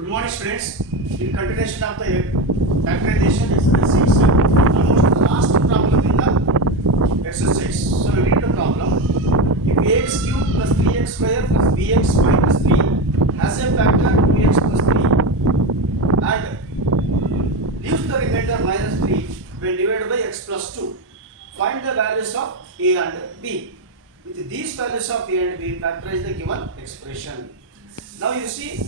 Good morning, students. In continuation of the factorization exercise 6, almost the last problem in the exercise. So we read the problem. If ax cube plus 3x square plus bx minus 3 has a factor 2x plus 3 and leaves the remainder minus 3 when divided by x plus 2, find the values of a and b. With these values of a and b, factorize the given expression. Now you see,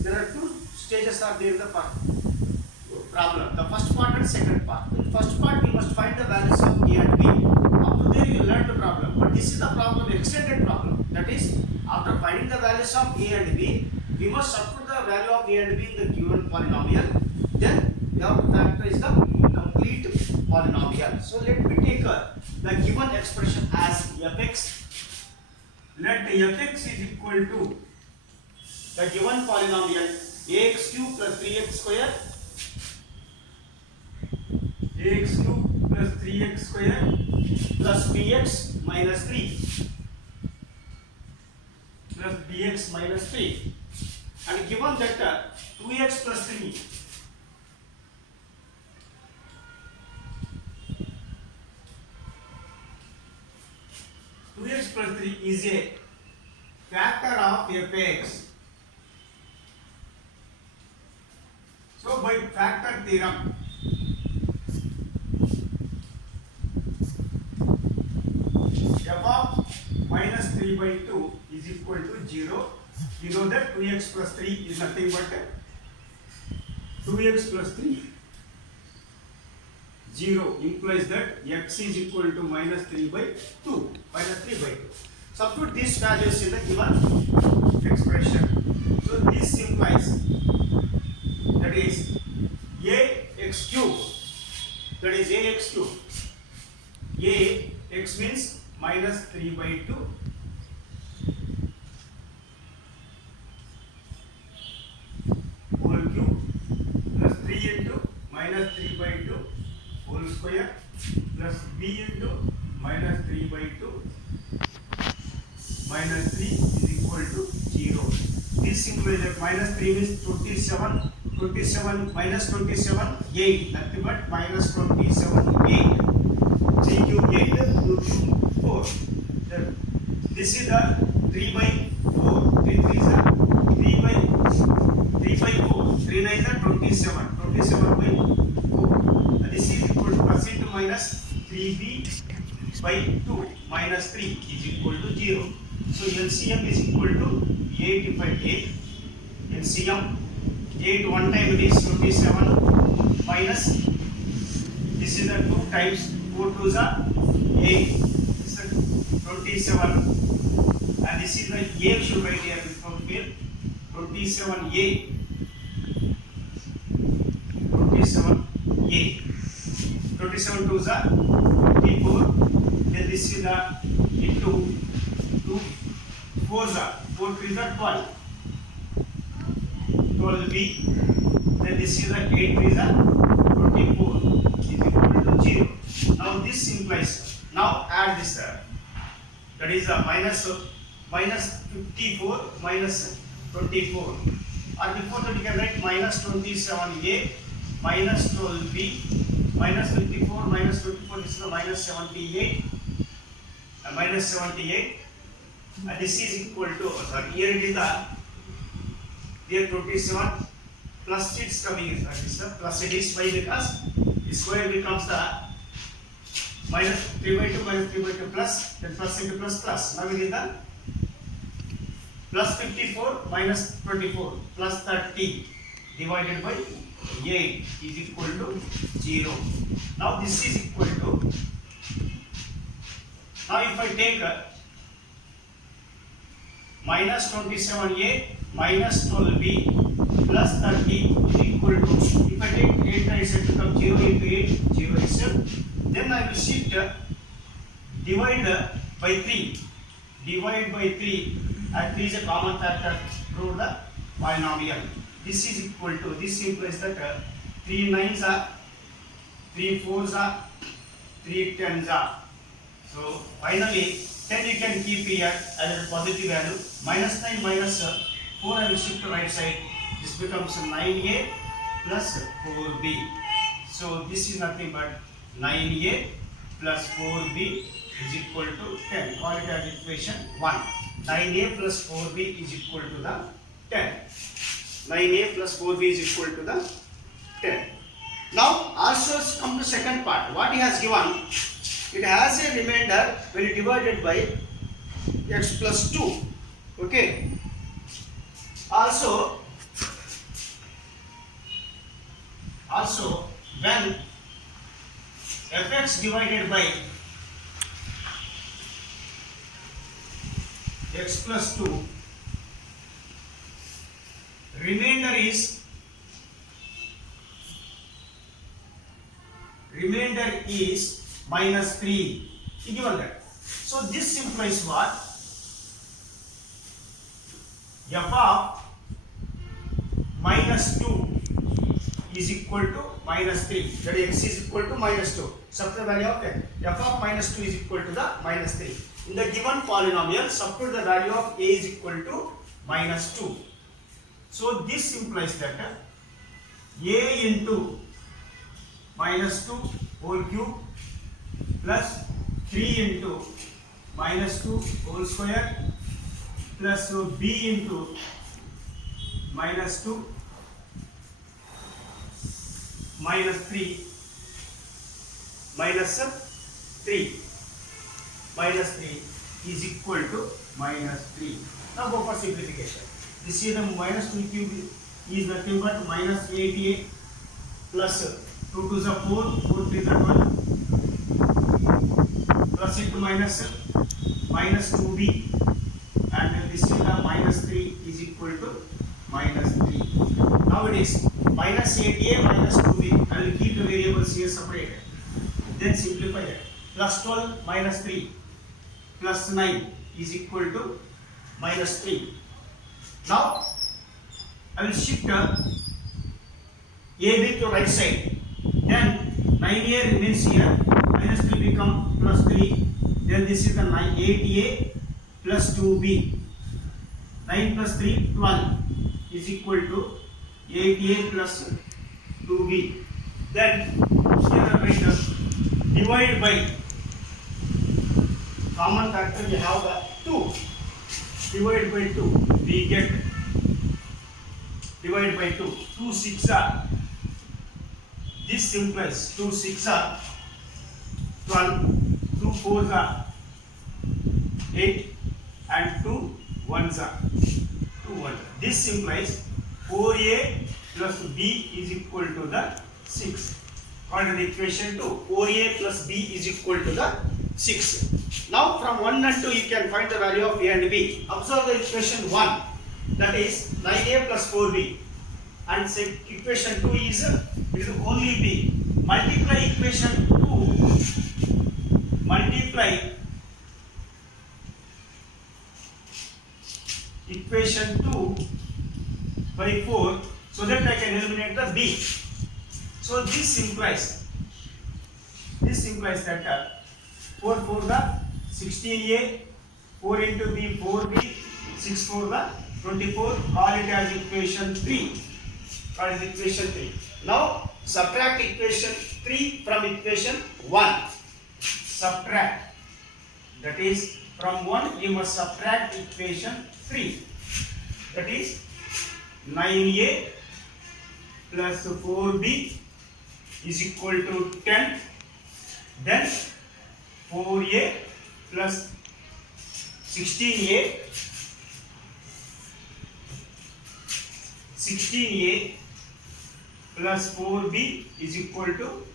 there are two stages are there in the problem. The first part and second part. In the first part, we must find the values of a and b. Up to there, you learn the problem. But this is the problem, extended problem. That is, after finding the values of a and b, we must substitute the value of a and b in the given polynomial. Then we have to factorize the complete polynomial. So let me take the given expression as fx. Let fx is equal to the given polynomial ax cube plus 3x square, ax cube plus 3x square plus bx minus 3 plus bx minus 3, and given that 2x plus 3 2x plus 3 is a factor of fx. So by factor theorem, f of minus 3 by 2 is equal to 0. You know that 2x plus 3 is nothing but 2x plus 3. 0 implies that x is equal to minus 3 by 2. Minus 3 by 2. Substitute these values in the given expression. So this implies that is ax cube. That is ax cube. Ax means minus 3 by 2 whole cube plus 3 into minus 3 by 2 whole square plus b into minus 3 by 2 minus 3 is equal to 0. This implies that minus 3 means 27. 27 minus 27 8, nothing but minus 27 8. 3 cube 8, 2 cube 4. This is the 3 by 4. 3 3 is the 3 by 4. 3 9 is the 27. 27 by 4. And this is equal to plus into minus 3b by 2 minus 3 is equal to 0. So LCM is equal to 8 by 8. LCM 8 one time it is 27 minus, this is the 2 times 4 to the 8, this is 27, and this is the a should write here before here 27a, 27a, 27 to the 24, then this is the into 2 4 the 4 to the 12. 12b, then this is the 8 is the 24 is equal to 0. Now this implies, now add this, that is the minus 54 minus 24, or before that you can write minus 27a minus 12b minus 54 minus 24, this is the minus 78 minus 78, and this is equal to, sorry, here it is the there 27 plus it's coming plus it is why, because the square becomes the minus 3 by 2 minus 3 by 2 plus, then plus into plus plus. Now it is the plus 54 minus 24 plus 30 divided by 8 is equal to 0. Now this is equal to, now if I take minus 27a minus 12b plus 30 is equal to, if I take 8 times it becomes 0 into 8, 0 itself. Then I will shift divide by 3. Divide by 3, and 3 is a common factor through the polynomial. This is equal to, this implies that 3 9s are, 3 4s are, 3 10s are. So finally 10 you can keep here as a positive value. Minus 9 minus 4 I will shift to right side. This becomes 9a plus 4b. So this is nothing but 9a plus 4b is equal to 10. Call it as equation 1. 9a plus 4b is equal to the 10. 9a plus 4b is equal to the 10. Now also come to second part. What he has given, it has a remainder when you divided by x plus 2. Okay. Also when fx divided by x plus 2, remainder is minus 3. Given that. So this implies what? F of minus 2 is equal to minus 3. That is x is equal to minus 2. Substitute the value of x. F of minus 2 is equal to the minus 3. In the given polynomial, substitute the value of a is equal to minus 2. So this implies that a into minus 2 whole cube plus 3 into minus 2 whole square plus b into minus 2 minus 3 is equal to minus 3. Now go for simplification. This is the minus 2 cube is nothing but minus 8a plus 2 to the 4, 4 to the 12 plus into minus 2b, and this is the minus 3 is equal to minus 3. Now it is minus 8a minus 2b. I will keep the variables here separated. Then simplify it. Plus 12 minus 3 plus 9 is equal to minus 3. Now I will shift AB to right side. Then 9a remains here. Minus 3 become plus 3. Then this is the 8a plus 2b. 9 plus 3, 12 is equal to 8a plus 2b. Then here the right divide by common factor we have the 2. Divide by 2 we get divide by 2. 2 6 are. This implies 2 6 are 12. 2 4 are 8 and 2 1s are 2 1. This implies 4a plus b is equal to the 6. Called the equation 2. 4a plus b is equal to the 6. Now from 1 and 2 you can find the value of a and b. Observe the equation 1, that is 9a plus 4b, and say equation 2 is only b. Multiply equation 2 by 4 so that I can eliminate the b. So this implies that 4 4 the 16a, 4 into b 4b, 6 4 the 24. Call it as equation 3. Now subtract equation 3 from equation 1. Subtract. That is from 1 you must subtract equation 3. That is 9a plus 4b is equal to 10. Then 4a plus 16a plus 4b is equal to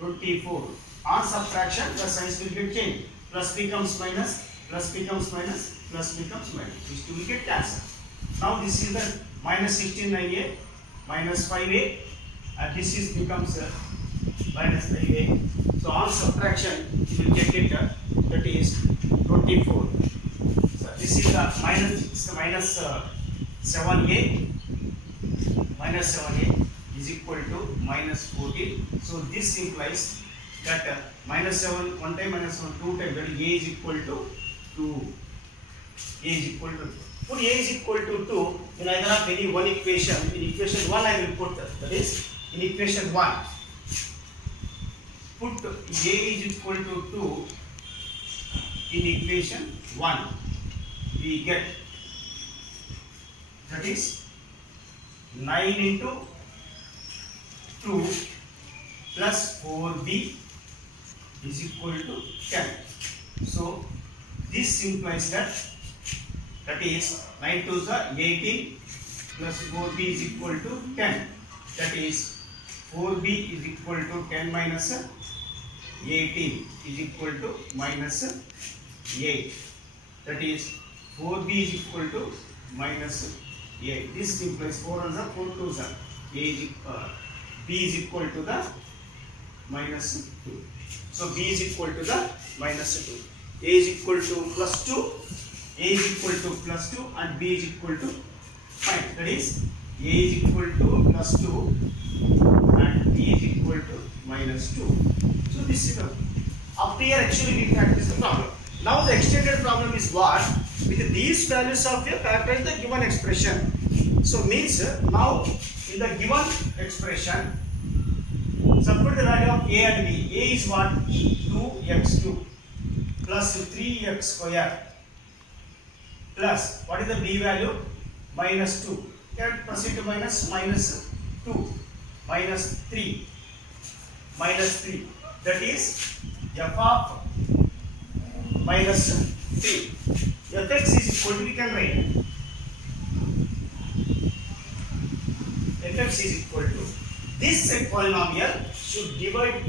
24. On subtraction the signs will get changed. Plus becomes minus, plus becomes minus, plus becomes minus. These two will get cancelled. Now this is the minus 16a minus 5a, and this is becomes minus 5a. So on subtraction you will get it that is 24. So this is the minus 7a. Minus 7a is equal to minus 14. So this implies that minus 7 one time, minus 1 2 times, that is a is equal to 2. A is equal to 2. Put a is equal to 2 in either of any one equation. In equation 1 I will put that is in equation 1. Put a is equal to 2 in equation 1. We get that is 9 into 2 plus 4b is equal to 10. So this implies that is 9 to the 18 plus 4b is equal to 10. That is 4b is equal to 10 minus 18 is equal to minus 8. That is 4b is equal to minus 8. This implies 4 on the 4 to the b is equal to the minus 2. So b is equal to the minus 2. A is equal to plus 2, a is equal to plus 2 and b is equal to 5. That is a is equal to plus 2 and b is equal to minus 2. So this is the up here actually we practice the problem. Now the extended problem is what? With these values of a characterize the given expression. So means now in the given expression substitute the value of a and b. A is what? 2x cube plus 3x square plus what is the b value? Minus 2. Can proceed to minus 2 minus 3 minus 3. That is f of minus 3. Fx is equal to, we can write fx is equal to this set polynomial should divide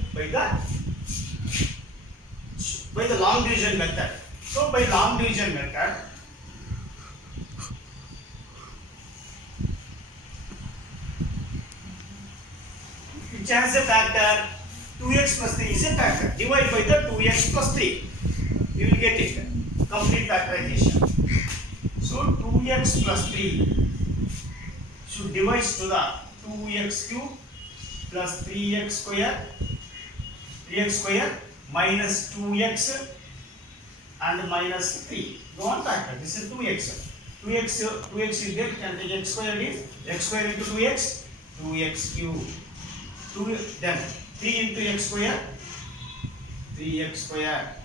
by the long division method. So by long division method which has a factor 2x plus 3 is a factor. Divide by the 2x plus 3. You will get it. Complete factorization. So 2x plus 3 should divide to the 2x cube plus 3x square minus 2x and minus 3. Go on factor. This is 2x. 2x is there. Can take x square is x square into 2x, 2x cube. 2 then 3 into x square, 3x square.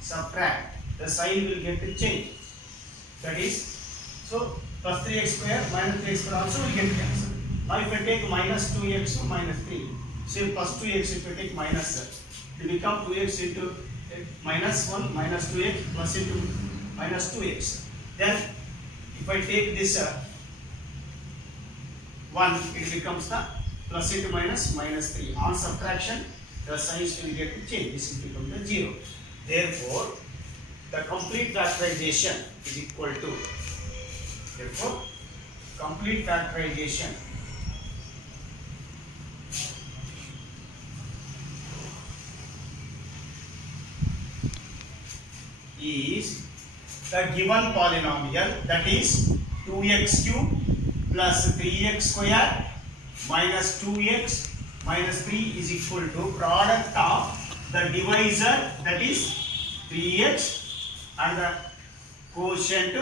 Subtract. The sign will get to change. That is, so plus 3x square minus 3x square also will get cancelled. Now if I take minus 2x to minus 3, so plus 2x if I take minus, it will become 2x into minus 1 minus 2x plus into minus 2x. Then if I take this 1, it becomes the plus into minus 3. On subtraction, the signs will get to change. This will become the 0. Therefore, the complete factorization is equal to, therefore, complete factorization is the given polynomial, that is 2x cube plus 3x square minus 2x minus 3 is equal to product of the divisor, that is 3x, and the quotient,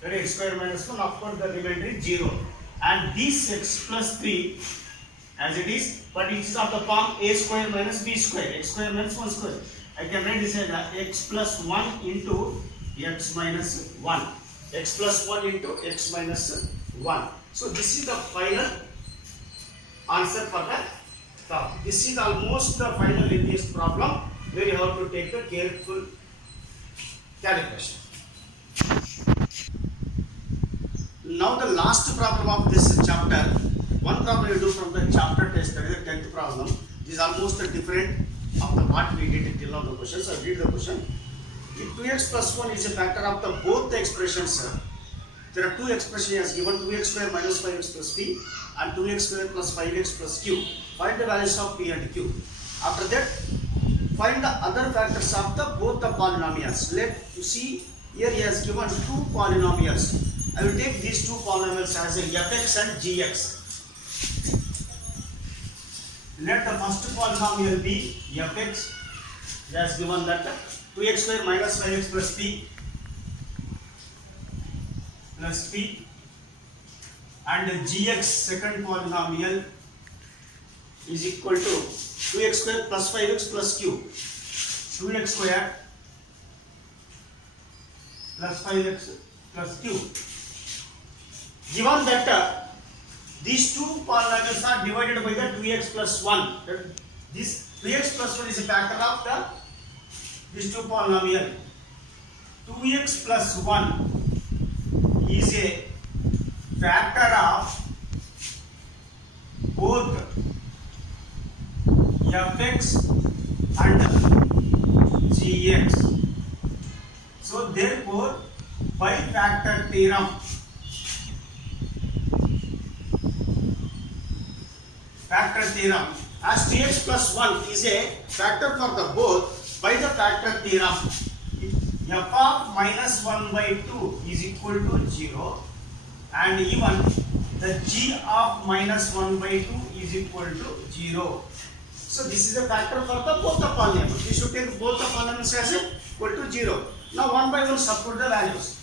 that is x square minus 1, of course the remainder is 0. And this x plus 3 as it is, but it is of the form a square minus b square, x square minus 1 square. I can write this as x plus 1 into x minus 1. X plus 1 into x minus 1. So this is the final answer for the problem. This is almost the final in this problem where you have to take a careful calculation. Now the last problem of this chapter, one problem you do from the chapter test, that is the 10th problem. This is almost different of the what we did till now the question. So I read the question. If 2x plus 1 is a factor of the both the expressions, there are two expressions as given, 2x square minus 5x plus p and 2x square plus 5x plus q. Find the values of p and q. After that, find the other factors of the both the polynomials. Let you see here he has given two polynomials. I will take these two polynomials as a fx and gx. Let the first polynomial be fx. He has given that 2x square minus 5x plus p plus p, and gx second polynomial is equal to 2x square plus 5x plus q. 2x square plus 5x plus q. Given that these two polynomials are divided by the 2x plus 1. This 2x plus 1 is a factor of these two polynomial. 2x plus 1 is a factor of both fx and gx. So therefore, by factor theorem, as 2x plus 1 is a factor for the both, by the factor theorem, f of minus 1 by 2 is equal to 0, and even the g of minus 1 by 2 is equal to 0. So this is a factor for the both the polynomials. We should take both the polynomials as equal to 0. Now one by one substitute the values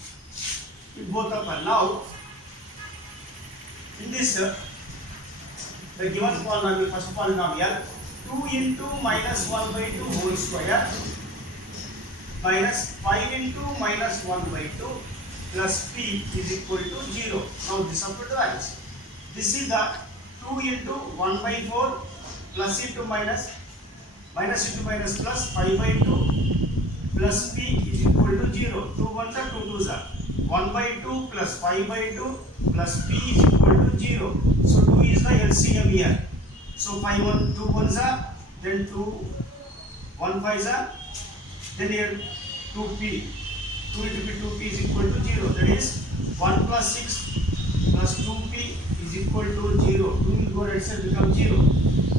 in both the polynomials. Now in this the given polynomial, first polynomial, 2 into minus 1 by 2 whole square minus 5 into minus 1 by 2 plus p is equal to 0. Now this substitute the values. This is the 2 into 1 by 4 plus into minus into minus plus 5 by 2 plus p is equal to 0. 2 ones are 2 twos are 1 by 2 plus 5 by 2 plus p is equal to 0. So 2 is the LCM here. So 5 1 2 ones are, then 2 1 5s are, then here 2p. 2 into p, 2p is equal to 0. That is 1 plus 6 plus 2p is equal to 0. 2 will go right side, become 0.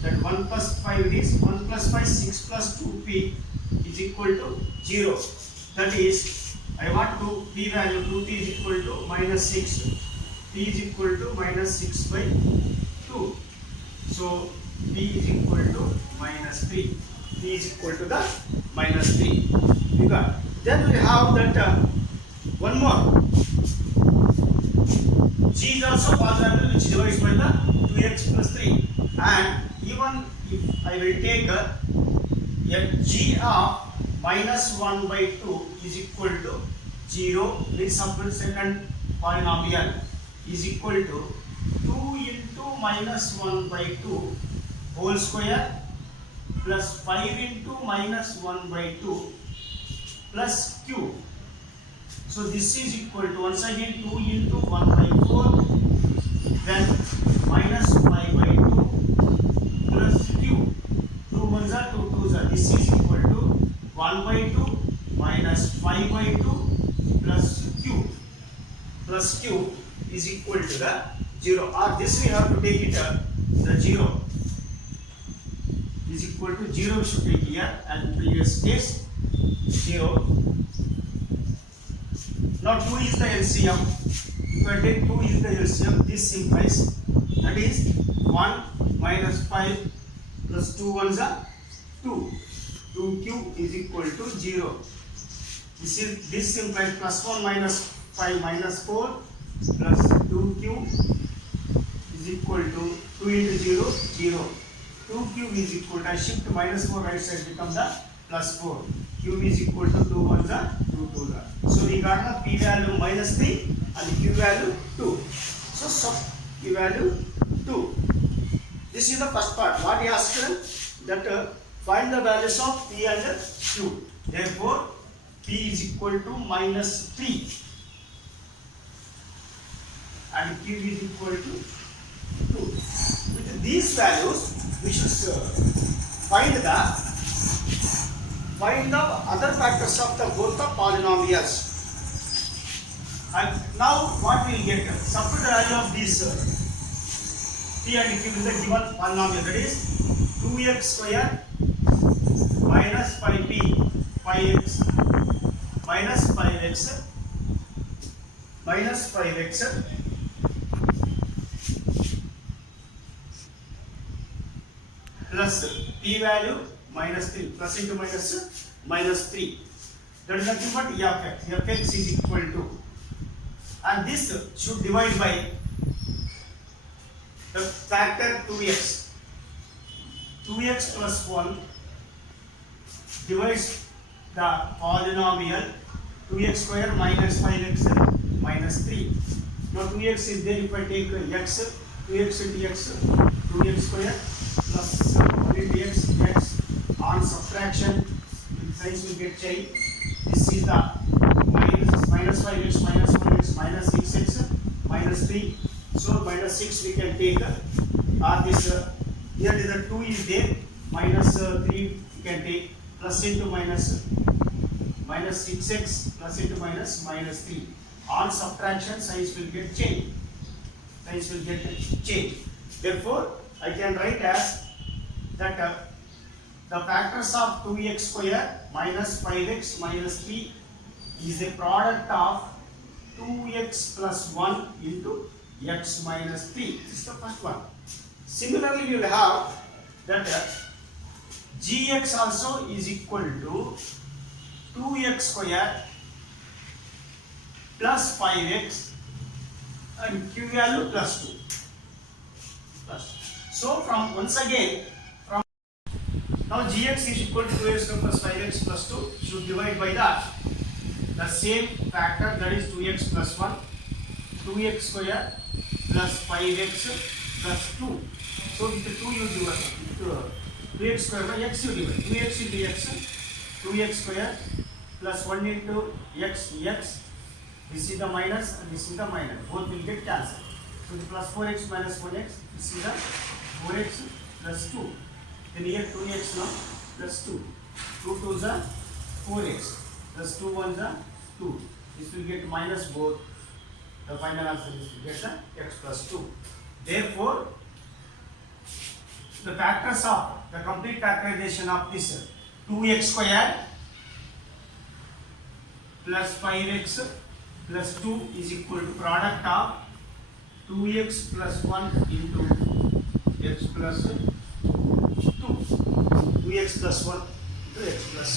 That 1 plus 5 is 1 plus 5, 6 plus 2p is equal to 0. That is, I want to p value 2p is equal to minus 6. P is equal to minus 6 by 2. So p is equal to minus 3. P is equal to the minus 3. You got. Then we have that one more. G is also polynomial which divides by the 2x plus 3. And even if I will take a g of minus 1 by 2 is equal to 0, this substitute second polynomial is equal to 2 into minus 1 by 2 whole square plus 5 into minus 1 by 2 plus q. So this is equal to once again 2 into 1 by 4, then minus 5 by 2 plus q. 2 ones are 2 twos are. This is equal to 1 by 2 minus 5 by 2 plus q. Plus q is equal to the 0. Or this we have to take it the 0 is equal to 0 we should take here, and previous case 0. Now 2 is the LCM. If I take 2 is the LCM, this implies that is 1 minus 5 plus 2 ones are 2. 2q is equal to 0. This implies plus 1 minus 5 minus 4 plus 2q is equal to 2 into 0, 0. 2q is equal to, I shift minus 4 right side become the plus 4. Q is equal to 2 ones are 2 twos are. So we got the p value minus 3 and q value 2. So sub q value 2. This is the first part. What he asked that find the values of p and q. Therefore, p is equal to minus 3 and q is equal to 2. With these values, we should find the other factors of the both the polynomials. And now what we will get? Substitute the value of these p and q in the given polynomial, that is 2x square minus 5p 5x minus 5x minus 5x plus p value minus 3 plus into minus 3. That is nothing but fx. Fx is equal to, and this should divide by the factor 2x. 2x plus 1 divides the polynomial 2x square minus 5x minus 3. Now 2x is there. If I take x, 2x into x, 2x square plus 1 into x, x on subtraction, signs will get changed. This is the minus 5x minus 1x minus 6x minus 3. So minus 6 we can take, or this here the 2 is there, minus 3 we can take, plus into minus 6x plus into minus 3. On subtraction, signs will get changed. Therefore, I can write as that the factors of 2x square minus 5x minus 3 is a product of 2x plus 1 into x minus 3. This is the first one. Similarly, we will have that gx also is equal to 2x square plus 5x and q value plus 2. So from once again, from now gx is equal to 2x square plus 5x plus 2 should divide by the same factor, that is 2x plus 1, 2x square plus 5x plus 2. So with the 2 you divide, 2x square by x you divide, 2x into x, 2x square plus 1 into x, this is the minus and this is the minus, both will get cancelled. So the plus 4x minus 1x, this is the 4x plus 2. Then here 2x now plus 2. 2 2s are 4x plus 2 1s are 2. This will get minus both. The final answer is to get the x plus 2. Therefore, the factors of the complete factorization of this 2x square plus 5x plus 2 is equal to product of 2x plus 1 into x plus 2. 2x plus 1 into x plus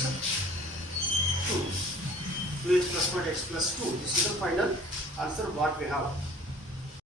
2. 2x plus 1 x plus 2. This is the final answer what we have.